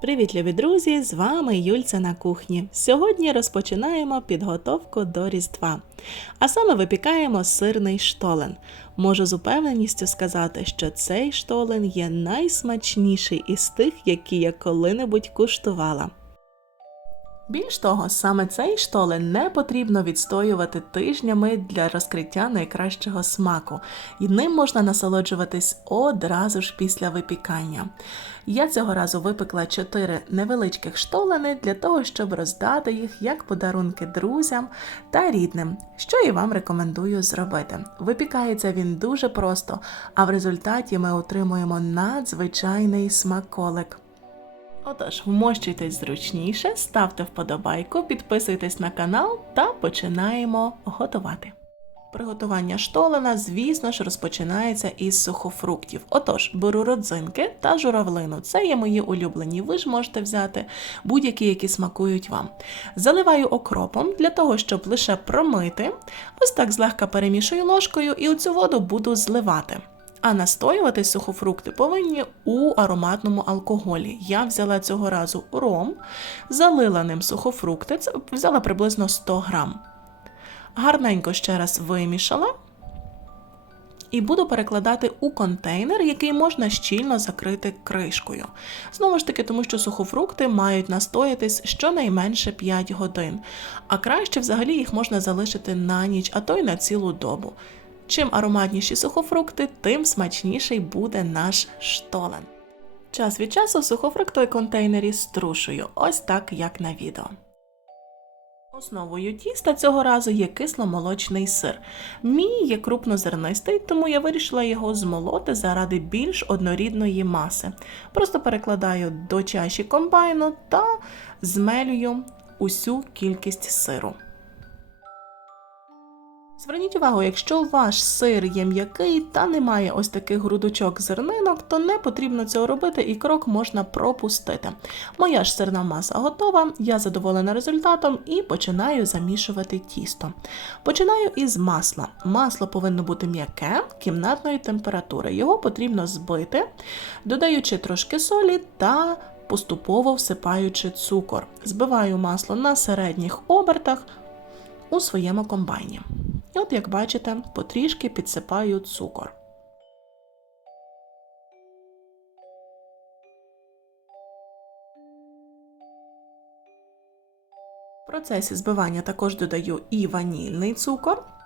Привіт, любі друзі! З вами Юльця на кухні. Сьогодні розпочинаємо підготовку до Різдва. А саме випікаємо сирний штолен. Можу з упевненістю сказати, що цей штолен є найсмачніший із тих, які я коли-небудь куштувала. Більш того, саме цей штолен не потрібно відстоювати тижнями для розкриття найкращого смаку, і ним можна насолоджуватись одразу ж після випікання. Я цього разу випекла 4 невеличких штолени для того, щоб роздати їх як подарунки друзям та рідним, що і вам рекомендую зробити. Випікається він дуже просто, а в результаті ми отримуємо надзвичайний смаколик. Отож, вмощуйтесь зручніше, ставте вподобайку, підписуйтесь на канал та починаємо готувати. Приготування штолена, звісно ж, розпочинається із сухофруктів. Отож, беру родзинки та журавлину. Це є мої улюблені. Ви ж можете взяти будь-які, які смакують вам. Заливаю окропом для того, щоб лише промити. Ось так злегка перемішую ложкою і у цю воду буду зливати. А настоювати сухофрукти повинні у ароматному алкоголі. Я взяла цього разу ром, залила ним сухофрукти, це взяла приблизно 100 грам. Гарненько ще раз вимішала і буду перекладати у контейнер, який можна щільно закрити кришкою. Знову ж таки, тому що сухофрукти мають настоятись щонайменше 5 годин, а краще взагалі їх можна залишити на ніч, а то й на цілу добу. Чим ароматніші сухофрукти, тим смачніший буде наш штолен. Час від часу сухофрукти в контейнері струшую, ось так як на відео. Основою тіста цього разу є кисломолочний сир. Мій є крупнозернистий, тому я вирішила його змолоти заради більш однорідної маси. Просто перекладаю до чаші комбайну та змелюю усю кількість сиру. Зверніть увагу, якщо ваш сир є м'який та немає ось таких грудочок зернинок, то не потрібно цього робити і крок можна пропустити. Моя ж сирна маса готова, я задоволена результатом і починаю замішувати тісто. Починаю із масла. Масло повинно бути м'яке, кімнатної температури. Його потрібно збити, додаючи трошки солі та поступово всипаючи цукор. Збиваю масло на середніх обертах у своєму комбайні. І от, як бачите, потрішки підсипаю цукор. В процесі збивання також додаю і ванільний цукор.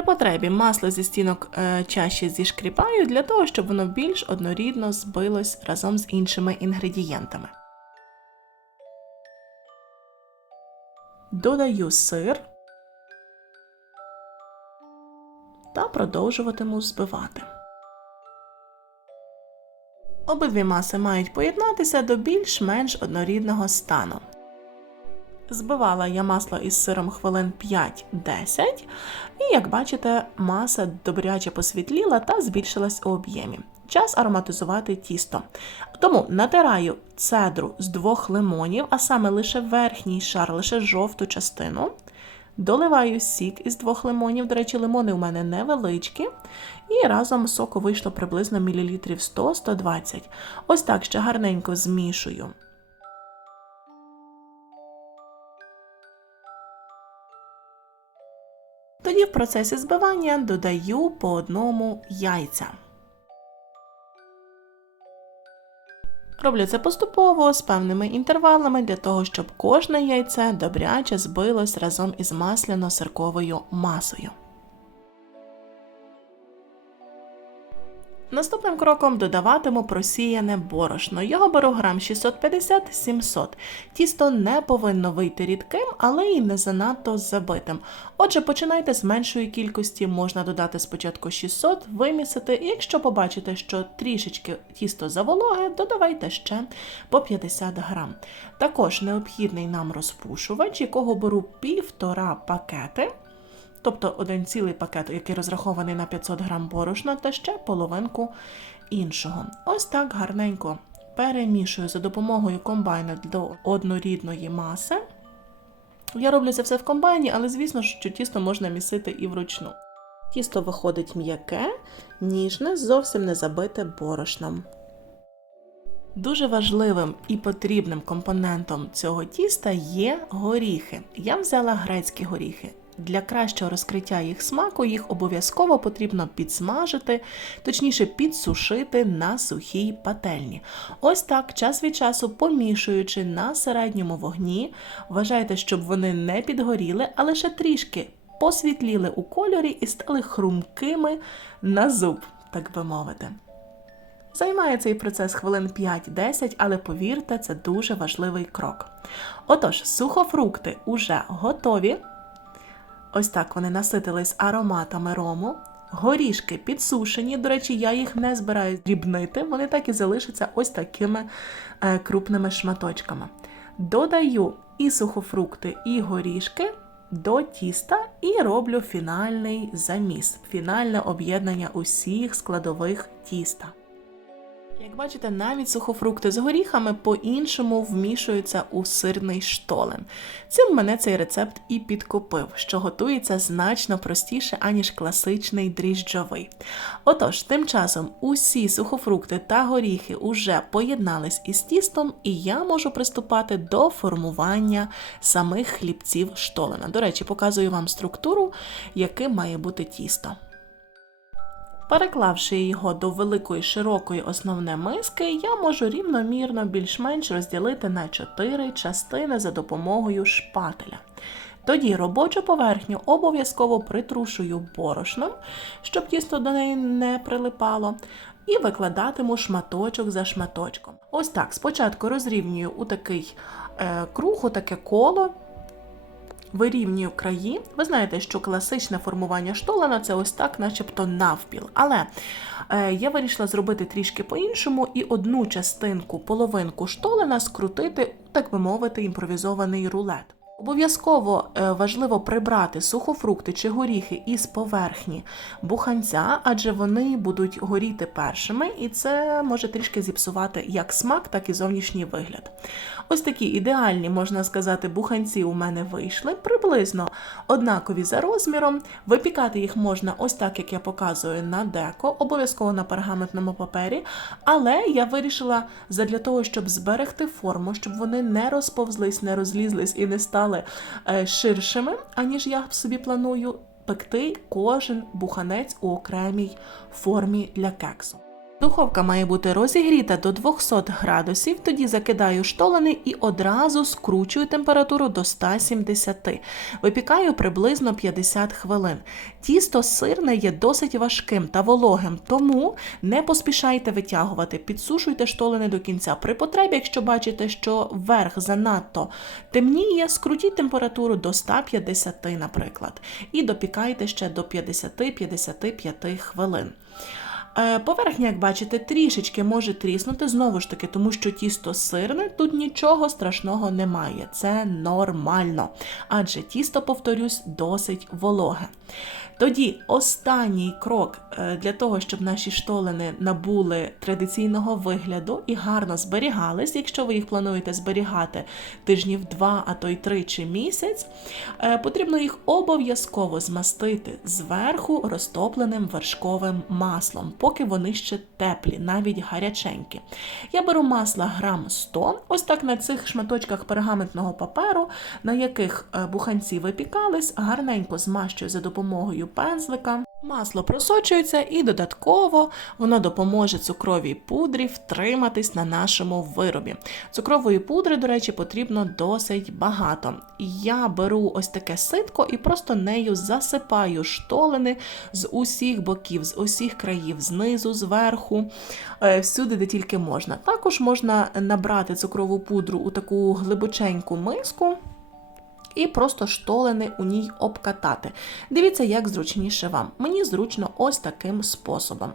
При потребі масло зі стінок е, чаші зішкріпаю для того, щоб воно більш однорідно збилось разом з іншими інгредієнтами. Додаю сир та продовжуватиму збивати. Обидві маси мають поєднатися до більш-менш однорідного стану. Збивала я масло із сиром хвилин 5-10, і, як бачите, маса добряче посвітліла та збільшилась у об'ємі. Час ароматизувати тісто. Тому натираю цедру з двох лимонів, а саме лише верхній шар, лише жовту частину. Доливаю сік із двох лимонів. До речі, лимони у мене невеличкі. І разом соку вийшло приблизно мілілітрів 100-120. Ось так ще гарненько змішую. Процесі збивання додаю по одному яйця. Роблю це поступово з певними інтервалами для того, щоб кожне яйце добряче збилось разом із масляно-сирковою масою. Наступним кроком додаватиму просіяне борошно. Його беру грам 650-700. Тісто не повинно вийти рідким, але й не занадто забитим. Отже, починайте з меншої кількості, можна додати спочатку 600, вимісити, і якщо побачите, що трішечки тісто завологе, додавайте ще по 50 грам. Також необхідний нам розпушувач, якого беру півтора пакети тобто один цілий пакет, який розрахований на 500 грам борошна, та ще половинку іншого. Ось так гарненько перемішую за допомогою комбайна до однорідної маси. Я роблю це все в комбайні, але звісно, що тісто можна місити і вручну. Тісто виходить м'яке, ніжне, зовсім не забите борошном. Дуже важливим і потрібним компонентом цього тіста є горіхи. Я взяла грецькі горіхи. Для кращого розкриття їх смаку їх обов'язково потрібно підсмажити, точніше підсушити на сухій пательні. Ось так, час від часу помішуючи на середньому вогні, вважайте, щоб вони не підгоріли, а лише трішки посвітліли у кольорі і стали хрумкими на зуб, так би мовити. Займає цей процес хвилин 5-10, але повірте, це дуже важливий крок. Отож, сухофрукти уже готові. Ось так вони наситились ароматами рому. Горішки підсушені. До речі, я їх не збираюсь дрібнити, вони так і залишаться ось такими е, крупними шматочками. Додаю і сухофрукти, і горішки до тіста і роблю фінальний заміс, фінальне об'єднання усіх складових тіста. Як бачите, навіть сухофрукти з горіхами по-іншому вмішуються у сирний штолен. Цим мене цей рецепт і підкупив, що готується значно простіше, аніж класичний дріжджовий. Отож, тим часом усі сухофрукти та горіхи уже поєднались із тістом, і я можу приступати до формування самих хлібців штолена. До речі, показую вам структуру, яким має бути тісто. Переклавши його до великої широкої основне миски, я можу рівномірно більш-менш розділити на 4 частини за допомогою шпателя. Тоді робочу поверхню обов'язково притрушую борошном, щоб тісто до неї не прилипало, і викладатиму шматочок за шматочком. Ось так, спочатку розрівнюю у такий е, круг, у таке коло вирівнюю краї. Ви знаєте, що класичне формування штолена це ось так, начебто навпіл. Але е, я вирішила зробити трішки по-іншому і одну частинку, половинку штолена скрутити, так би мовити, імпровізований рулет. Обов'язково е, важливо прибрати сухофрукти чи горіхи із поверхні буханця, адже вони будуть горіти першими, і це може трішки зіпсувати як смак, так і зовнішній вигляд. Ось такі ідеальні, можна сказати, буханці у мене вийшли, приблизно однакові за розміром. Випікати їх можна ось так, як я показую на деко, обов'язково на пергаментному папері. Але я вирішила задля того, щоб зберегти форму, щоб вони не розповзлись, не розлізлись і не стали е, ширшими, аніж я собі планую пекти кожен буханець у окремій формі для кексу. Духовка має бути розігріта до 200 градусів, тоді закидаю штолени і одразу скручую температуру до 170. Випікаю приблизно 50 хвилин. Тісто сирне є досить важким та вологим, тому не поспішайте витягувати, підсушуйте штолени до кінця. При потребі, якщо бачите, що верх занадто темніє, скрутіть температуру до 150, наприклад, і допікайте ще до 50-55 хвилин. Е, поверхня, як бачите, трішечки може тріснути, знову ж таки, тому що тісто сирне, тут нічого страшного немає. Це нормально. Адже тісто, повторюсь, досить вологе. Тоді останній крок для того, щоб наші штолени набули традиційного вигляду і гарно зберігались, якщо ви їх плануєте зберігати тижнів два, а то й три чи місяць, е, потрібно їх обов'язково змастити зверху розтопленим вершковим маслом, поки вони ще теплі, навіть гаряченькі. Я беру масла грам 100, ось так на цих шматочках пергаментного паперу, на яких е, буханці випікались, гарненько змащую за допомогою пензлика. Масло просочується і додатково воно допоможе цукровій пудрі втриматись на нашому виробі. Цукрової пудри, до речі, потрібно досить багато. Я беру ось таке ситко і просто нею засипаю штолени з усіх боків, з усіх країв, знизу, зверху, е, всюди, де тільки можна. Також можна набрати цукрову пудру у таку глибоченьку миску і просто штолени у ній обкатати. Дивіться, як зручніше вам. Мені зручно ось таким способом.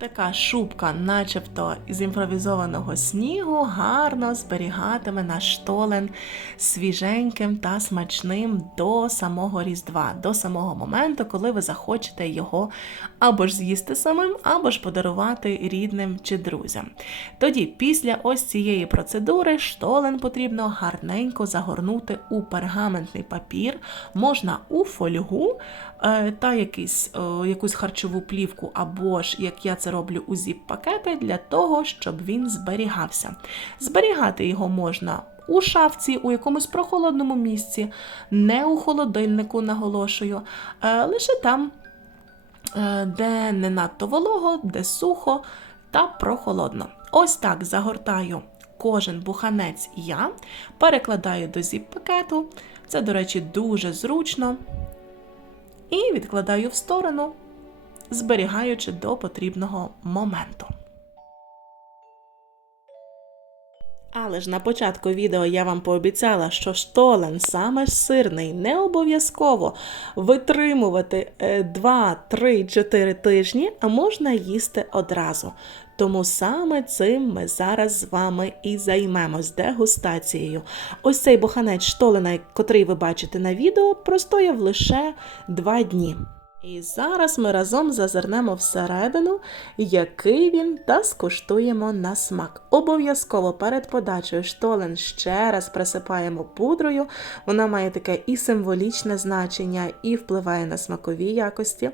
Така шубка, начебто з імпровізованого снігу, гарно зберігатиме наш штолен свіженьким та смачним до самого Різдва, до самого моменту, коли ви захочете його або ж з'їсти самим, або ж подарувати рідним чи друзям. Тоді, після ось цієї процедури, штолен потрібно гарненько загорнути у пергаментний папір, можна у фольгу е, та якийсь, е, якусь харчову плівку, або ж як я це роблю у зіп-пакети, для того, щоб він зберігався. Зберігати його можна. У шафці, у якомусь прохолодному місці, не у холодильнику, наголошую, е, лише там, е, де не надто волого, де сухо та прохолодно. Ось так загортаю кожен буханець я, перекладаю до зіп-пакету. Це, до речі, дуже зручно. І відкладаю в сторону, зберігаючи до потрібного моменту. Але ж на початку відео я вам пообіцяла, що штолен саме сирний не обов'язково витримувати 2, 3, 4 тижні, а можна їсти одразу. Тому саме цим ми зараз з вами і займемось дегустацією. Ось цей буханець штолена, котрий ви бачите на відео, простояв лише 2 дні. І зараз ми разом зазирнемо всередину, який він, та скуштуємо на смак. Обов'язково перед подачею штолен ще раз присипаємо пудрою. Вона має таке і символічне значення, і впливає на смакові якості.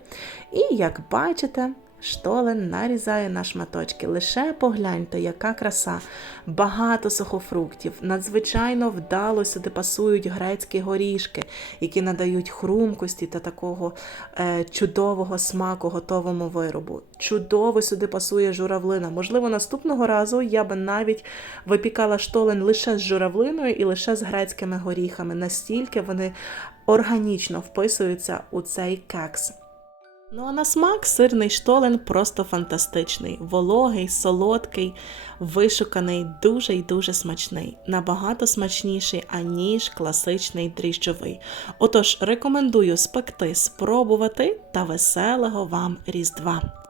І як бачите, Штолен нарізає на шматочки. Лише погляньте, яка краса, багато сухофруктів, надзвичайно вдало сюди пасують грецькі горішки, які надають хрумкості та такого е, чудового смаку готовому виробу. Чудово сюди пасує журавлина. Можливо, наступного разу я би навіть випікала штолен лише з журавлиною і лише з грецькими горіхами. Настільки вони органічно вписуються у цей кекс. Ну а на смак сирний штолен просто фантастичний, вологий, солодкий, вишуканий, дуже й дуже смачний, набагато смачніший, аніж класичний дріжджовий. Отож, рекомендую спекти, спробувати та веселого вам Різдва!